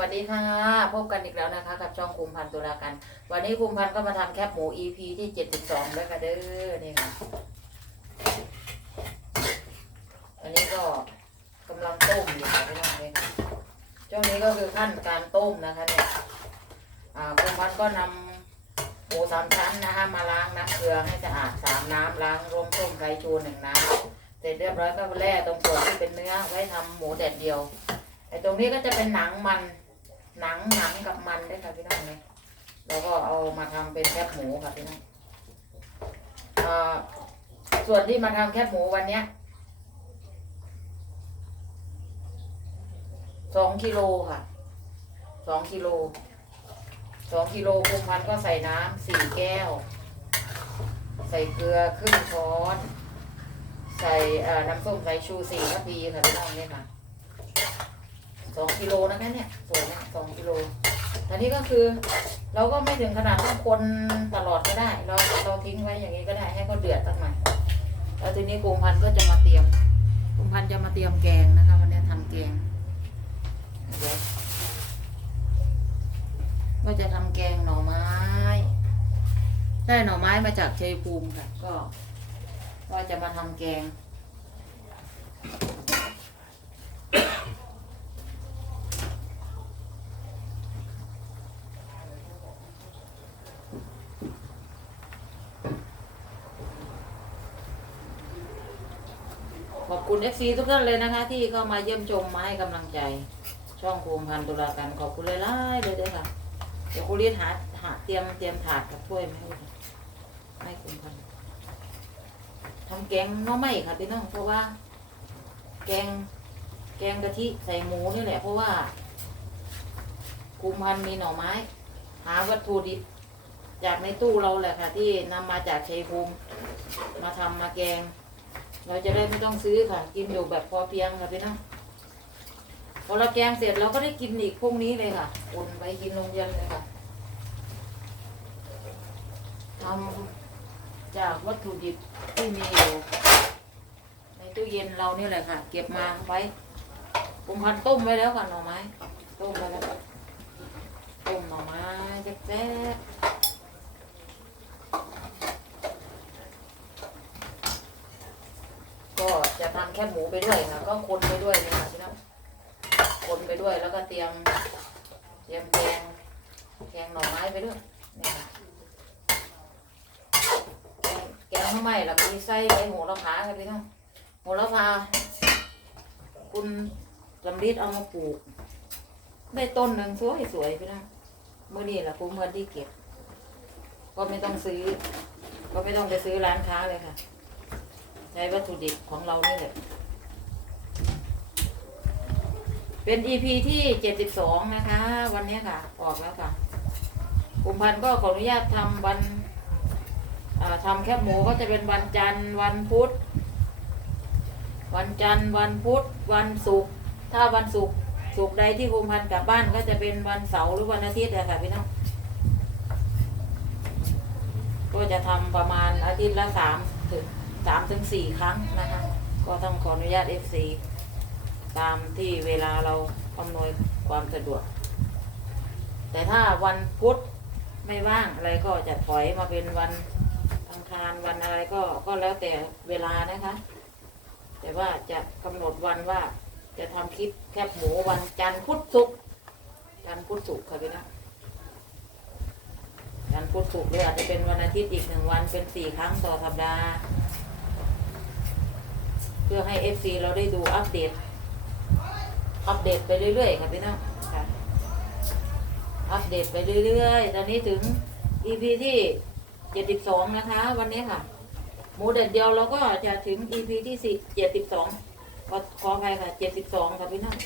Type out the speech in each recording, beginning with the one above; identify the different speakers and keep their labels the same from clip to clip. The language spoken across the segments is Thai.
Speaker 1: วัสดีค่ะ พบกันอีกแล้วนะคะ กับช่องคุมพันธุ์ตุลากัน วันนี้คุมพันธ์ก็มาทำแคบหมู EP ที่เจ็ดสิบสองแล้วค่ะเด้อ นี่ค่ะ อันนี้ก็กำลังต้มอยู่ค่ะพี่น้องเลยช่วงนี้ก็คือขั้นการต้มนะคะเนี่ยคุมพันธ์ก็นำหมูสามชั้นนะคะ มาล้างน้ำเกลือให้สะอาดสามน้ำล้างรวมต้มไก่ชูหนึ่งน้ำเสร็จเรียบร้อยก็แล่ตรงส่วนที่เป็นเนื้อไว้ทำหมูแดดเดียวไอ้ตรงนี้ก็จะเป็นหนังมัน หนังหนังกับมันได้ค่ะพี่น้องเนี่ยแล้วก็เอามาทำเป็นแคบหมูค่ะพี่น้องอส่วนที่มาทำแคบหมูวันเนี้ยสองกิโลค่ะสองกิโลสองกิโลคุมพันก็ใส่น้ำสี่แก้ว ใส่เกลือครึ่งช้อน ใส่เอ่อน้ำส้มสายชูสี่ทัพพีค่ะพี่น้องเนี่ยค่ะ สองกิโลนะคะเนี่ยสวนเนี้ยสองกิโลอันนี้ก็คือ เราก็ไม่ถึงขนาดต้องคนตลอดก็ได้ เราเราทิ้งไว้อย่างนี้ก็ได้ให้เขาเดือดสักหน่อยแล้วทีนี้กุมพันธ์ก็จะมาเตรียมกุมพันธ์จะมาเตรียมแกงนะคะวันนี้ทำแกงเดี๋ยวก็จะทำแกงหน่อไม้ได้หน่อไม้มาจากชัยภูมิค่ะ ก็ ก็จะมาทำแกง ขอบคุณ FC ทุกท่านเลยนะคะ ที่เข้ามาเยี่ยมชมมาให้กำลังใจ ช่องภูมิพันธ์ตุลาการขอบคุณเลยล่เลยเลยด้วยค่ะ เดี๋ยวคุณรีดหาหาเตรียมเตรียมถาดกับถ้วยมาให้ให้คุณพันธ์ทำแกงน้อไม่ค่ะพี่น้องเพราะว่า แกงแกงกะทิใส่หมูนี่แหละเพราะว่าคุมพันธ์มีหน่อไม้ หาวัตถุดิบจากในตู้เราแหละค่ะ ที่นำมาจากชัยภูมิ มาทำมาแกง เราจะได้ไม่ต้องซื้อค่ะ กินอยู่แบบพอเพียงค่ะพี่น้องพอเราแกงเสร็จเราก็ได้กินอีกพรุ่งนี้เลยค่ะอุ่นไปกินโรงเย็นเลยค่ะทำจากวัตถุดิบที่มีอยู่ในตู้เย็นเรานี่แหละค่ะ เก็บมาไว้ผมพันต้มไว้แล้วค่ะหน่อไม้ต้มไว้แล้วต้มหน่อไม้แซ่บๆ ก็จะทำ แค่หมูไปด้วยค่ะ ก็คนไปด้วยเลยค่ะพี่น้องคนไปด้วยแล้วก็เตรียมเตรียมแกงแกงหน่อไม้ไปด้วยนี่ค่ะแกงข้าวไหม้แล้วมีไส้ใบโหระพาค่ะพี่น้องโหระพาคุณจำรีดเอามาปลูกได้ต้นหนึ่งสวยสวยๆพี่น้องเมื่อนี้แหละคุ้มเงินที่เก็บ ก็ไม่ต้องซื้อ ก็ไม่ต้องไปซื้อร้านค้าเลยค่ะ ใช้วัตถุดิบของเรานี่แหละ เป็น EP ที่ 72 นะคะ วันนี้ค่ะ ออกแล้วค่ะกุมพันธ์ก็ขออนุญาตทำวันทำแคบหมูก็จะเป็นวันจันทร์วันพุธ วันจันทร์วันพุธ วันศุกร์ถ้าวันศุกร์ศุกร์ใดที่กุมพันธ์กลับบ้านก็จะเป็นวันเสาร์หรือวันอาทิตย์อะค่ะพี่น้องก็จะทำประมาณอาทิตย์ละสาม สามถึงสี่ครั้งนะคะ ก็ต้องขออนุญาต FC ตามที่เวลาเราอำนวยความสะดวก แต่ถ้าวันพุธไม่ว่างอะไรก็จะถอยมาเป็นวันอังคารวันอะไรก็ก็แล้วแต่เวลานะคะ แต่ว่าจะกำหนดวันว่าจะทำคลิปแคบหมูวันจันทร์พุธศุกร์จันทร์พุธศุกร์ค่ะพี่นะวันพุธศุกร์หรืออาจจะเป็นวันอาทิตย์อีกหนึ่งวันเป็นสี่ครั้งต่อสัปดาห์ เพื่อให้ FC เราได้ดูอัปเดต อัปเดตไปเรื่อยๆครับพี่น้องค่ะอัปเดตไปเรื่อยๆ ตอนนี้ถึง EP ที่72นะคะ วันนี้ค่ะ หมูเด็ดเดียวเราก็จะถึง EP ที่4 72ก็ขออภัยค่ะ72ค่ะพี่น้อง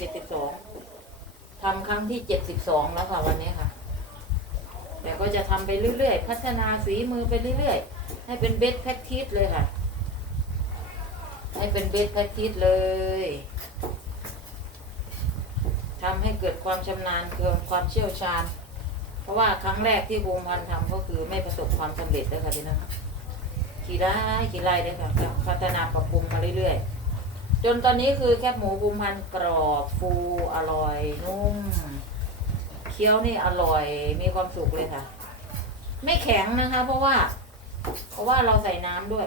Speaker 1: 72ทำครั้งที่ 72 แล้วค่ะ วันนี้ค่ะแต่ก็จะทำไปเรื่อยๆ พัฒนาฝีมือไปเรื่อยๆ ให้เป็นเบสแพคทิสเลยค่ะ ให้เป็นเบสแพทิสเลยทำให้เกิดความชำนาญเกิดความเชี่ยวชาญ เพราะว่าครั้งแรกที่ภูมิพันธ์ทำก็คือไม่ประสบความสำเร็จเลยค่ะพี่น้องขี่ได้ขี่ไล่ได้ค่ะพัฒนาปรับปรุงมาเรื่อยๆ จนตอนนี้คือแคบหมูภูมิพันธ์กรอบฟูอร่อยนุ่มเคี้ยวนี่อร่อยมีความสุขเลยค่ะ ไม่แข็งนะคะ เพราะว่า เพราะว่าเราใส่น้ำด้วย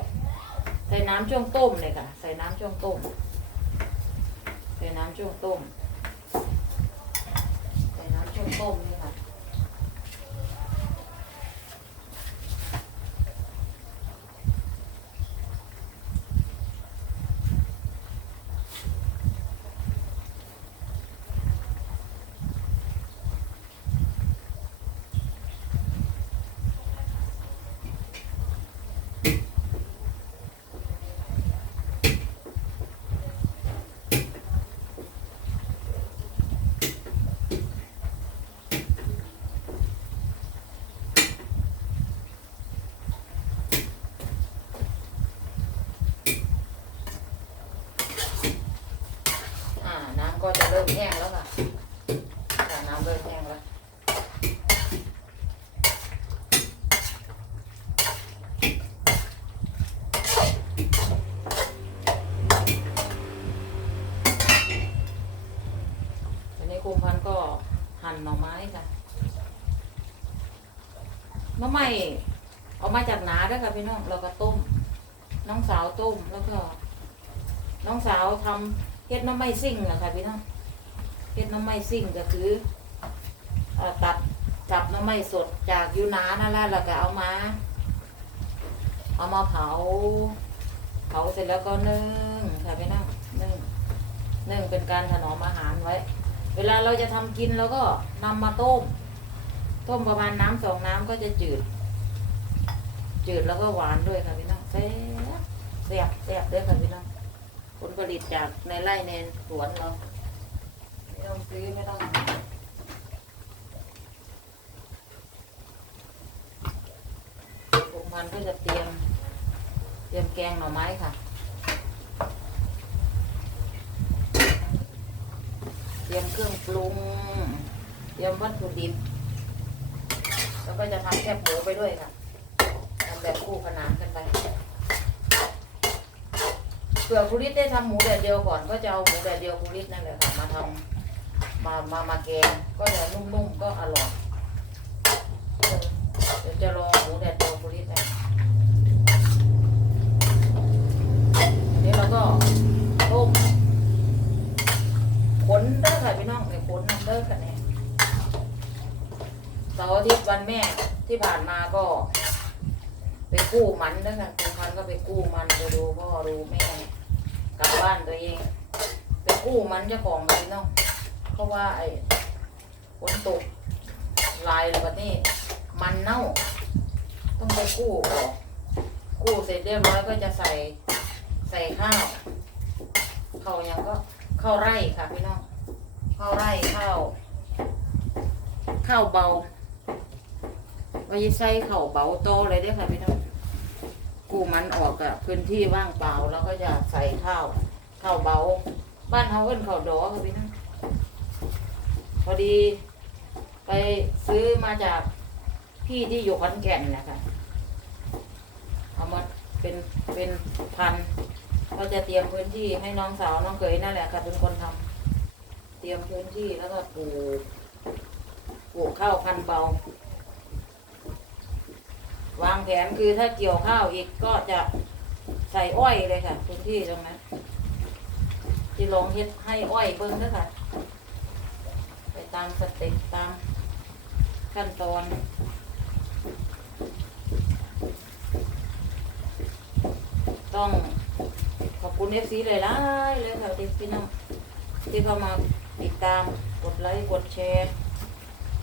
Speaker 1: ส่น้ำช่วงต้มเลยค่ะ ใส่น้ำช่วงต้ม ใส่น้ำช่วงต้ม ใส่น้ำช่วงต้มเลยค่ะ อ่า น้ำ ก็จะเริ่มแห้งแล้วค่ะค่น้ำเริ่มแห้งแล้วอันนี้คุมพันก็หั่นหน่อไม้ค่ะหน่อไม้เอามาจากหนาด้วยค่ะพี่น้องเราก็ต้ม น้องสาวต้มแล้วก็ น้องสาวทำ เฮ็ดน้ำไม้ซิ่งอะค่ะพี่น้องเฮ็ดน้ำไม้ซิ่งก็คือตัดจับน้ำไม้สดจากยูนานั่นแหละแล้วก็เอามา เอามาเผา เผาเสร็จแล้วก็นึ่งค่ะพี่น้องนึ่งนึ่งเป็นการถนอมอาหารไว้ เวลาเราจะทำกินเราก็นำมาต้ม ต้มประมาณน้ำสองน้ำก็จะจืด จืดแล้วก็หวานด้วยค่ะพี่น้องแซ่บแซ่บแซ่บด้วยค่ะพี่น้อง ลผลิตจากในไร่ในสวนเราไม่ต้องซื้อไม่ต้องปลูกมันก็จะเตรียม เตรียมแกงหน่อไม้ค่ะ เตรียมเครื่องปรุง เตรียมวัตถุดิบ แล้วก็จะทำแคบหมูไปด้วยค่ะทำแบบคู่ขนานกันไป ผื่อคุริสได้ทำหมูแดดเดียวก่อน ก็จะเอาหมูแดดเดียวคุริสนั่นแหละค่ะมาทำมามามาแกงก็จะนุ่มๆก็อร่อยเดี๋ยวจะลองหมูแดดเดียวคุริสนะอันนี้เราก็ต้มขนเด้อค่ะพี่น้องไปขนน้ำเด้อค่ะเนี่ยเสาร์อาทิตย์วันแม่ที่ผ่านมาก็ไปกู้มันด้วยกันคุณพันก็ไปกู้มันไปดูพ่อดูแม่ ลับบ้านตัวเองไปกู้มันเจ้าของเลยเนาะเพราะว่าไอ้ฝนตกลายแล้วแบบนี้มันเน่า ต้องไปกู้ออกกู้เสร็จเรียบร้อยก็จะใส่ใส่ข้าวข้าวยังก็ข้าวไร่ค่ะพี่น้องข้าวไร่ข้าวข้าวเบาไว้ใส่ข้าวเบาโตเลยเด้อค่ะพี่น้อง กู้มันออกกับพื้นที่ว่างเปล่าแล้วก็จะใส่ข้าวข้าวเบา บ้านเขาเอิ้นข้าวดอค่ะพี่น้องพอดี ไปซื้อมาจากพี่ที่อยู่ขอนแก่นนะคะเอามาเป็นเป็นพันธุ์ก็จะเตรียมพื้นที่ให้น้องสาวน้องเขยนั่นแหละค่ะเป็นคนทำเตรียมพื้นที่แล้วก็ปลูกปลูกข้าวพันเบา วางแผนคือถ้าเกี่ยวข้าวอีกก็จะใส่อ้อยเลยค่ะพื้นที่ตรงนั้นที่ลงเฮ็ดให้อ้อยเบิ้งด้วยค่ะ ไปตามสเต็ปตามขั้นตอนต้องขอบคุณเอฟซีเลยล่ายเลยค่ะที่พี่น้องที่เข้ามาติดตามกดไลค์กดแชร์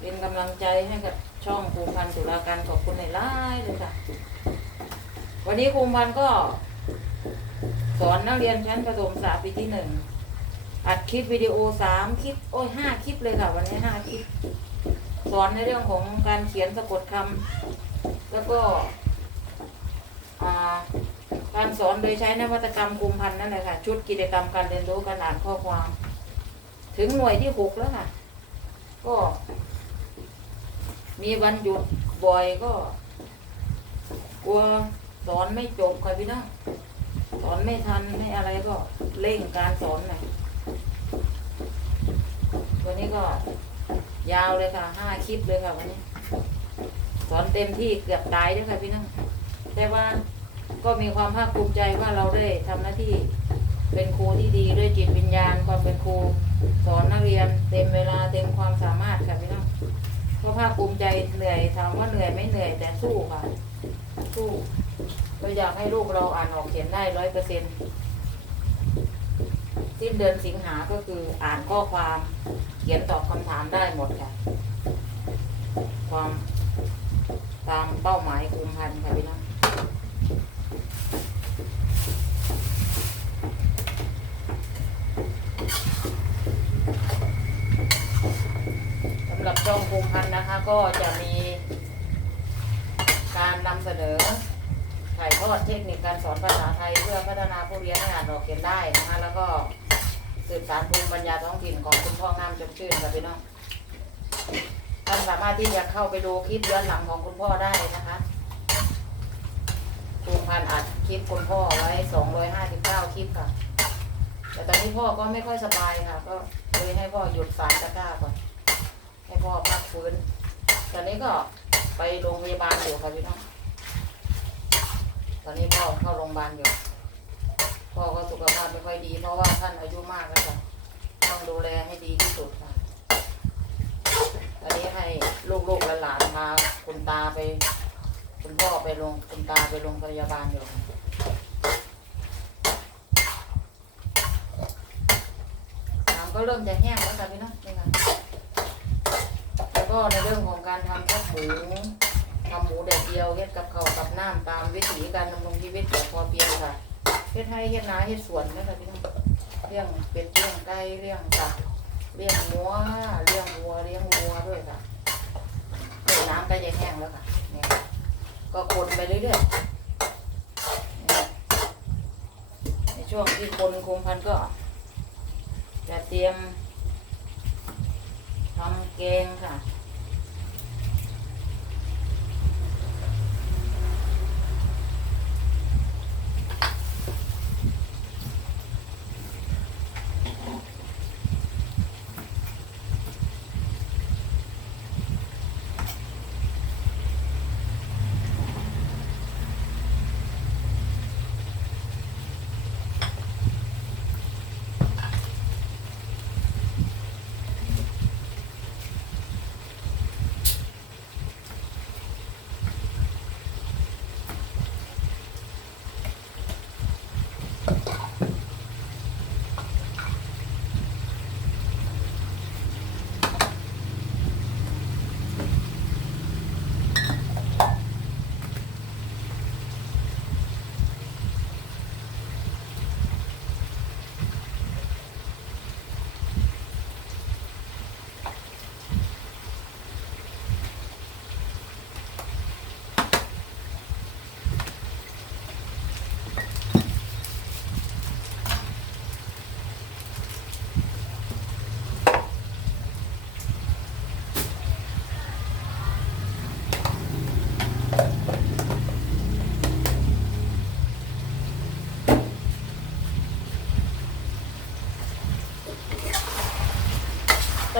Speaker 1: เป็นกำลังใจให้กับ ช่องภูมิพันธ์ตุลาการขอบคุณหลายๆเลยค่ะ วันนี้ภูมิพันธ์ก็ สอนนักเรียนชั้นประถมศึกษาปีที่หนึ่งอัดคลิปวิดีโอสามคลิปโอ้ยห้าคลิปเลยค่ะ วันนี้ห้าคลิป สอนในเรื่องของการเขียนสะกดคำแล้วก็การสอนโดยใช้นวัตกรรมภูมิพันธ์นั่นแหละค่ะ ชุดกิจกรรมการเรียนรู้การอ่านข้อความ ถึงหน่วยที่หกแล้วค่ะ ก็ มีวันหยุดบ่อยก็ กลัวสอนไม่จบค่ะพี่น้องสอนไม่ทันไม่อะไรก็เร่งการสอนหน่อยวันนี้ก็ ยาวเลยค่ะห้าคลิปเลยค่ะวันนี้ สอนเต็มที่เกือบตายด้วยค่ะพี่น้องแต่ว่าก็มีความภาคภูมิใจว่าเราได้ทำหน้าที่เป็นครูที่ดีด้วยจิตวิญญาณความเป็นครู สอนนักเรียนเต็มเวลาเต็มความสามารถค่ะพี่น้อง ก็ภาคภูมิใจเหนื่อยถามว่าเหนื่อยไม่เหนื่อยแต่สู้ค่ะ สู้เราอยากให้ลูกเราอ่านออกเขียนได้ร้อยเปอร์เซ็นต์สิ้นเดือนสิงหาก็คืออ่านข้อความ เขียนตอบคำถามได้หมดค่ะ ความตามเป้าหมายคุมพันค่ะพี่น้อง สำหรับ ช่องภูมิพันธ์นะคะ ก็จะมีการนำเสนอถ่ายทอดเทคนิคการสอนภาษาไทยเพื่อพัฒนาผู้เรียนให้อ่านออกเขียนได้นะคะแล้วก็สืบสานภูมิปัญญาท้องถิ่นของคุณพ่องามจงชื่นค่ะพี่น้องท่านสามารถที่จะเข้าไปดูคลิปย้อนหลังของคุณพ่อได้นะคะภูมิพันธ์อัดคลิปคุณพ่อไว้สองร้อยห้าสิบเก้าคลิปค่ะ แต่ตอนนี้พ่อก็ไม่ค่อยสบายค่ะ ก็เลยให้พ่อหยุดสารตะกร้าก่อน พ่อพักฟื้นตอนนี้ก็ไปโรงพยาบาลอยู่ค่ะพี่น้อง ตอนนี้พ่อเข้าโรงพยาบาลอยู่ พ่อก็สุขภาพไม่ค่อยดี เพราะว่าท่านอายุมากแล้วค่ะ ต้องดูแลให้ดีที่สุดค่ะตอนนี้ให้ลูกๆหลานๆพาคุณตาไป คุณพ่อไปโรงคุณตาไปโรงพยาบาลอยู่ก็เริ่มจะแห้งแล้วค่ะพี่น้องนี่ค่ะ ก็ในเรื่องของการทำแคบหมูทำหมูแดดเดียวเฮ็ดกับเขาวกับน้ำตามวิถีการดำรงชีวิตแบบพอเพียงค่ะเฮ็ดให้เฮ็ดนาเฮ็ดสวนนะคะพี่น้องเลี้ยงเป็ดเลี้ยงไก่เลี้ยงสัตว์เลี้ยงหมูเลี้ยงวัวเลี้ยงวัวด้วยค่ะเดี๋ยวน้ำก็จะแห้งแล้วค่ะเนี่ยก็คนไปเรื่อยๆเนี่ยในช่วงที่คนคุมพันก็จะเตรียมทำแกงค่ะ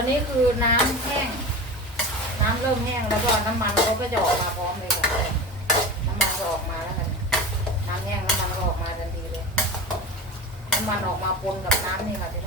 Speaker 1: อนนี้คือน้ำแห้ง น้ำเริ่มแห้งแล้วก็น้ำมันเขาก็จะออกมาพร้อมเลยค่ะน้ำมันก็ออกมาแล้วค่ะน้ำแห้งน้ำมันก็ออกมาทันทีเลย น้ำมันออกมาปนกับน้ำนี่ค่ะที่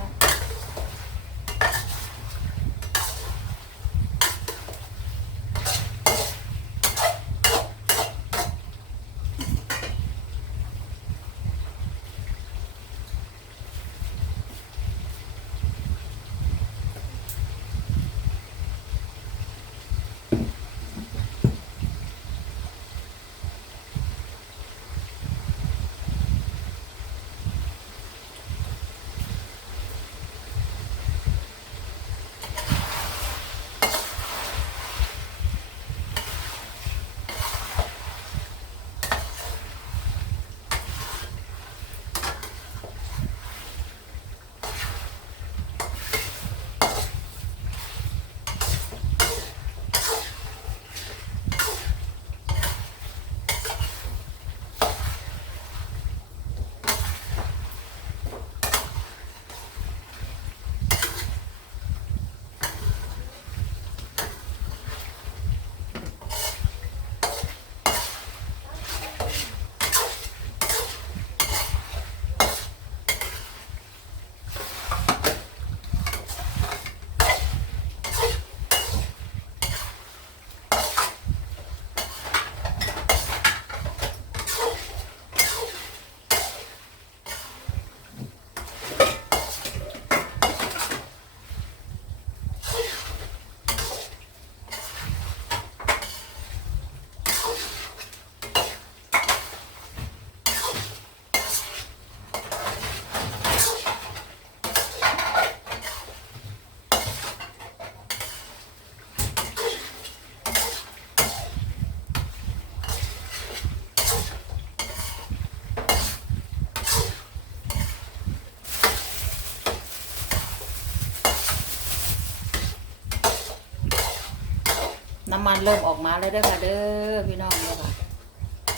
Speaker 1: ำมันเริ่มออกมาแล้วเด้อค่ะเด้อพี่น้องเด้อค่ะ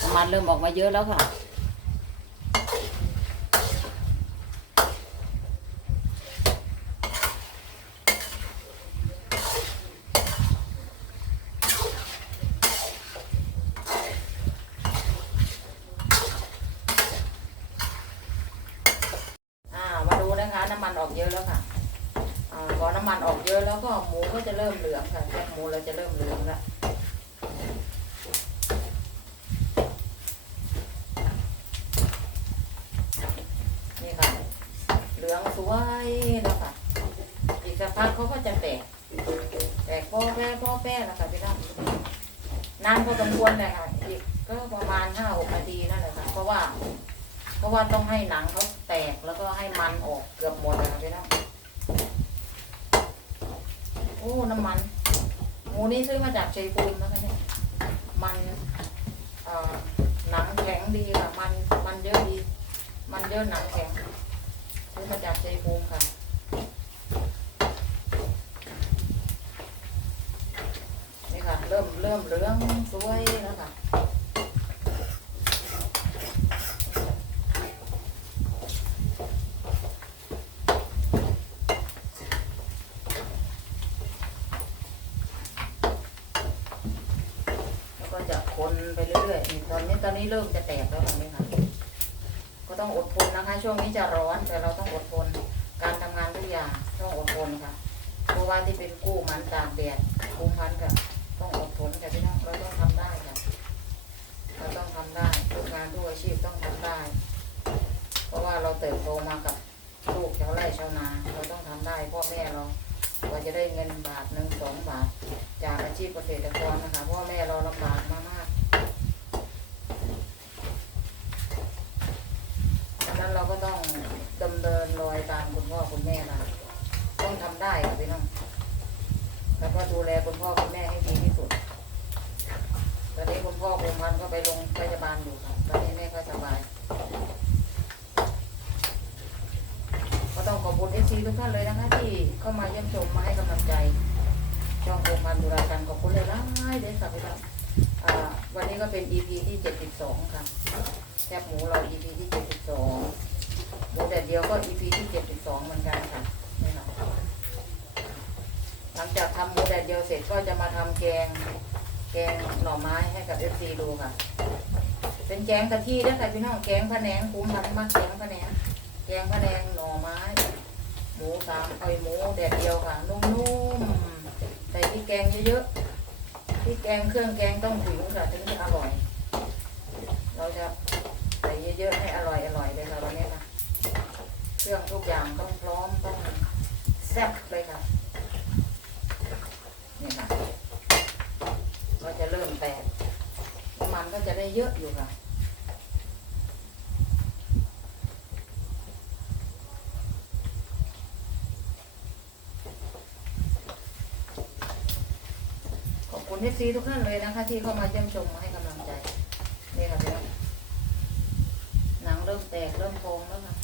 Speaker 1: น้ำมันเริ่มออกมาเยอะแล้วค่ะ อ่ามาดูนะคะ น้ำมันออกเยอะแล้วค่ะ อ่าพอน้ำมันออกเยอะแล้วก็หมูก็จะเริ่มเหลืองค่ะแคบหมูเราจะเริ่มเหลืองแล้วนี่ค่ะ เหลืองสวยแล้วค่ะ อีกสักพักเขาก็จะแตก แตกป้อแป้ป้อแป้แล้วค่ะพี่น้อง นานพอสมควรเลยค่ะอีกก็ประมาณห้าหกนาทีนั่นแหละค่ะ เพราะว่า เพราะว่าต้องให้หนังเขาแตกแล้วก็ให้มันออกเกือบหมดเลยค่ะพี่น้องโอ้น้ำมันหมูนี่ซื้อมาจากชัยภูมินะคะเนี่ยมันเอ่อหนังแข็งดีค่ะมันมันเยอะดี มันเยอะหนังแข็งซื้อมาจากชัยภูมิค่ะ นี่ค่ะ เริ่มเริ่มเหลืองสวยแล้วค่ะแล้วก็จะคนไปเรื่อยๆนี่ตอนนี้ตอนนี้เริ่มจะแตกแล้วเห็นไหมคะก็ต้องอดทนนะคะ ช่วงนี้จะร้อนแต่เราต้องอดทนการทำงานทุกอย่างต้องอดทนค่ะเพราะว่าที่เป็นกู้มันตากแดดคุมพันค่ะ ต้องอดทนค่ะพี่น้องเราต้องทำได้ค่ะเราต้องทำได้ทุกงานทุกอาชีพต้องทำได้ เพราะว่าเราเติบโตมากับลูกชาวไร่ชาวนาเราต้องทำได้พ่อแม่เรากว่าจะได้เงินบาทหนึ่งสองบาท จากอาชีพเกษตรกรนะคะพ่อแม่เราลำบากมามากดังนั้นเราก็ต้องดำเนินรอยตามคุณพ่อคุณแม่นะต้องทำได้ค่ะพี่น้องแล้วก็ดูแลคุณพ่อคุณแม่ให้ดีที่สุด ตอนนี้คุณพ่อคุณพันก็ไปโรงพยาบาลอยู่ค่ะตอนนี้แม่ก็สบาย ก็ต้องขอบคุณเอซีทุกท่านเลยนะคะที่เข้ามาเยี่ยมชมมาให้กำลังใจ ช่องโครงการดูแลกันขอบคุณเลยนะเดสับไปแล้ววันนี้ก็เป็น EP ที่ 72 ค่ะแคบหมูเรา EP ที่ 72หมูแต่เดียวก็ EP ที่ 72 เหมือนกันค่ะนี่ค่ะหลังจากทำหมูแดดเดียวเสร็จก็จะมาทำแกง แกงหน่อไม้ให้กับ FC ดูค่ะ เป็นแกงกะทิด้วยค่ะพี่น้องแกงพะแนงคุ้มพันมากแกงพะแนงแกงพะแนงหน่อไม้ หมูสามไอยหมูแดดเดียวค่ะ นุ่มๆใส่พริกแกงเยอะๆพริกแกงเครื่องแกงต้องถึงค่ะถึงจะอร่อย เราจะใส่เยอะๆให้อร่อยอร่อยเลยค่ะวันนี้ค่ะเครื่องทุกอย่างต้องพร้อมต้องแซ่บเลยค่ะนี่ค่ะ ก็จะเริ่มแตกมันก็จะได้เยอะอยู่ค่ะขอบคุณเอฟซีทุกท่านเลยนะคะ ที่เข้ามาเยี่ยมชมมาให้กำลังใจ นี่ค่ะพี่น้องหนังเริ่มแตกเริ่มโพงแล้วค่ะ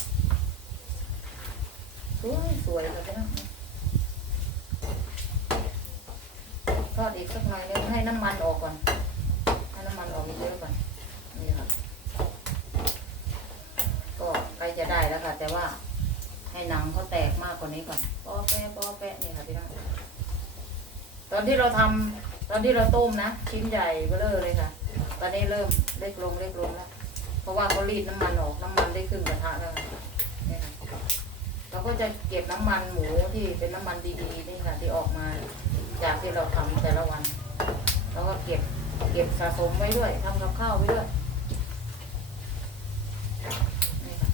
Speaker 1: สวยสวยค่ะพี่น้องท อดอีกสักหน่อยนึงให้น้ำมันออกก่อนให้น้ำมันออกเยอะๆก่อนนี่ค่ะก็ใกล้จะได้แล้วค่ะ แต่ว่าให้หนังเขาแตกมากกว่านี้ก่อนปอแปะปอแปะนี่ค่ะพี่น้องตอนที่เราทำตอนที่เราต้มนะชิ้นใหญ่เบ้อเร่อเลยค่ะ ตอนนี้เริ่มเล็กลงเล็กลงแล้วเพราะว่าเขารีดน้ำมันออกน้ำมันได้ครึ่งกระทะแล้วนี่ค่ะเราก็จะเก็บน้ำมันหมูที่เป็นน้ำมันดีๆนี่ค่ะที่ออกมา จากที่เราทำแต่ละวันเราก็เก็บเก็บสะสมไว้ด้วยทำกับข้าวไว้ด้วยนี่ค่ะ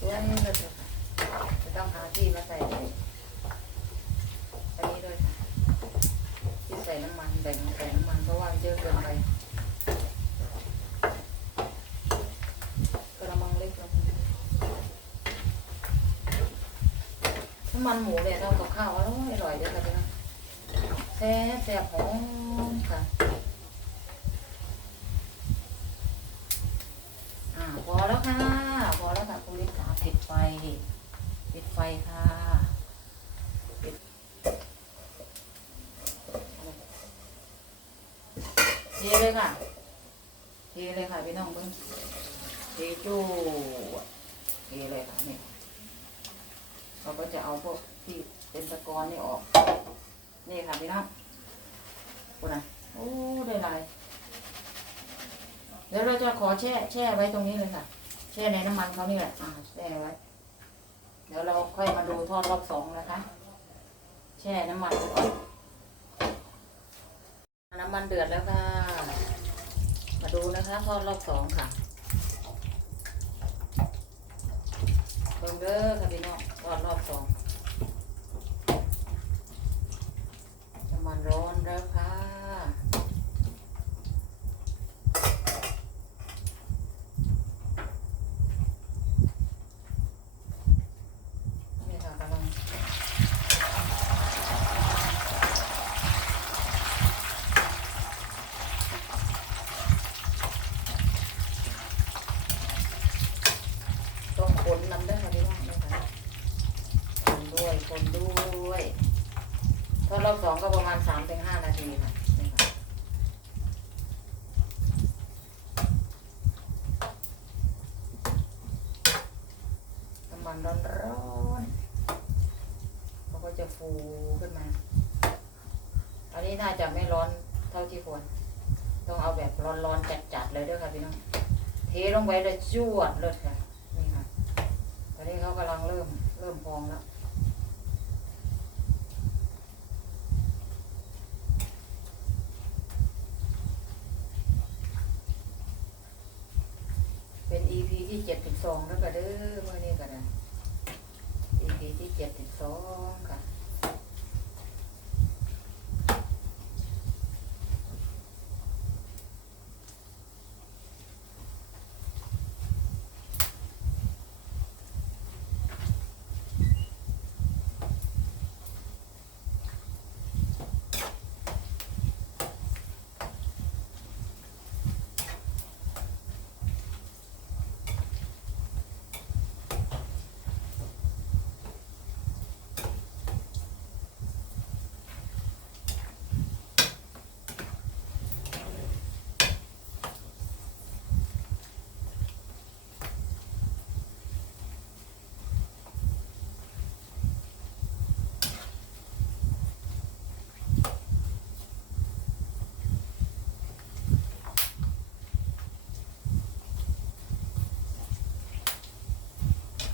Speaker 1: สวยเลยค่ะจะต้องหาที่มาใส่อันนี้ด้วยค่ะที่ใส่น้ำมันแบ่งใส่น้ำมันเพราะว่าเยอะเกินไปกระมังเล็กกระมังน้ำมันหมูเนี่ยทำกับข้าวอร่อยอร่อยเด้อค่ะ ซ่บแซ่บหอมค่ะ อ่าพอแล้วค่ะ พอแล้วค่ะคุณลิศขาปิดไฟปิดไฟค่ะปิดเลยค่ะเทเลยค่ะพี่น้องเบิ้งเทจูดเทเลยค่ะนี่เราก็จะเอาพวกที่เป็นตะกอนนี่ออก นี่ค่ะพี่น้องคุณนะโอ้ได้หลายเดี๋ยวเราจะขอแช่แช่ไว้ตรงนี้เลยค่ะ แช่ในน้ำมันเขานี่แหละอ่าแช่ไว้ เดี๋ยวเราค่อยมาดูทอดรอบสองนะคะ แช่น้ำมันก่อนน้ำมันเดือดแล้วค่ะ มาดูนะคะทอดรอบสองค่ะเบิ่งเด้อค่ะพี่น้องทอดรอบสองน้ำ มันร้อนแล้วค่ะ นี่ค่ะกำลังต้องคนนำด้วยค่ะพี่น้องนะคะคนด้วยคนด้วยทอด รอบสองก็ประมาณสามถึงห้านาทีค่ะนี่ค่ะ น้ำมันร้อนๆเขาก็จะฟูขึ้นมา อันนี้น่าจะไม่ร้อนเท่าที่ควร ต้องเอาแบบร้อนๆจัดๆเลยด้วยค่ะพี่น้อง เทลงไปเลยจวดเลยค่ะ นี่ค่ะ ตอนนี้เขากำลังเริ่มเริ่มพองแล้ว เป็น EP ที่เจ็ดสิบสองแล้วก็เด้อเมื่อนี้กันนะ EP ที่เจ็ดสิบสองค่ะ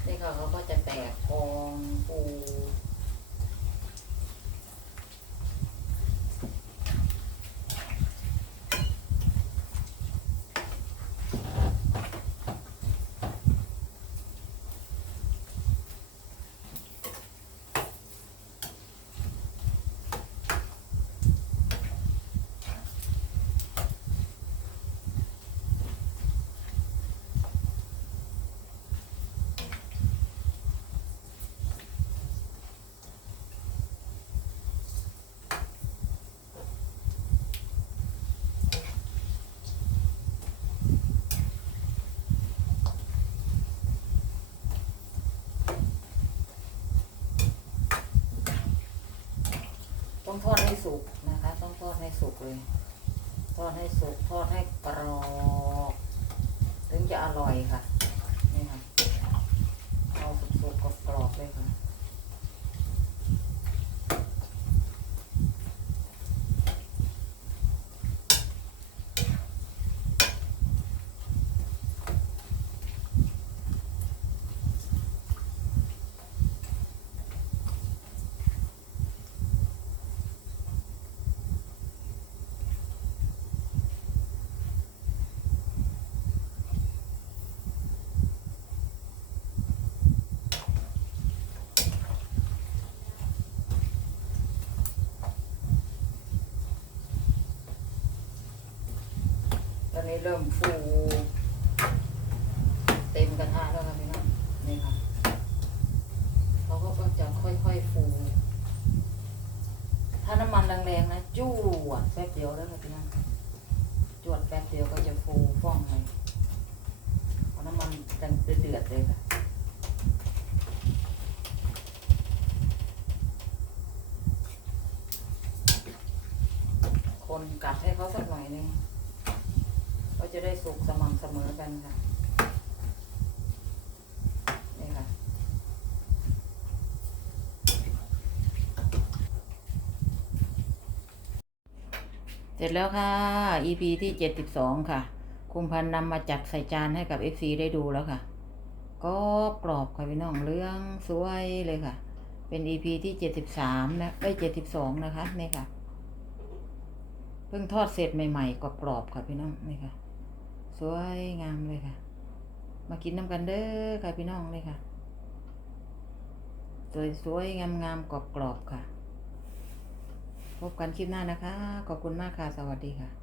Speaker 1: นี่ค่ะเขาก็จะ แต ต้องทอดให้สุกนะคะ ต้องทอดให้สุกเลย ทอดให้สุกทอดให้กรอบถึงจะอร่อยค่ะนี่ค่ะเอาสุกๆกรอบๆเลยค่ะ นี้เริ่มฟูเต็มกระทะแล้วค่ะพี่น้องนี่ค่ะเขาก็จะค่อยๆฟู ถ้าน้ำมันแรงๆนะจูวแป๊บเดียวแล้วค่ะพี่น้องจวดแป๊บเดียวก็จะฟูฟ่องเลยเอาน้ำมันเดือดเลยค่ะคนกัดให้เขาสักหน่อยนึง ก็จะได้สุกสม่ำเสมอกันค่ะนี่ค่ะ เสร็จแล้วค่ะ EP ที่เจ็ดสิบสองค่ะ คุมพันนำมาจัดใส่จานให้กับ FC ได้ดูแล้วค่ะก็กรอบค่ะพี่น้องเรื่องสวยเลยค่ะ เป็น EP ที่เจ็ดสิบสามนะได้เจ็ดสิบสองนะคะนี่ค่ะเพิ่งทอดเสร็จใหม่ ๆกรอบๆค่ะพี่น้องนี่ค่ะ สวยงามเลยค่ะ มากินน้ำกันเด้อค่ะพี่น้องเลยค่ะ สวยสวยงามงามกรอบกรอบค่ะ พบกันคลิปหน้านะคะ ขอบคุณมากค่ะ สวัสดีค่ะ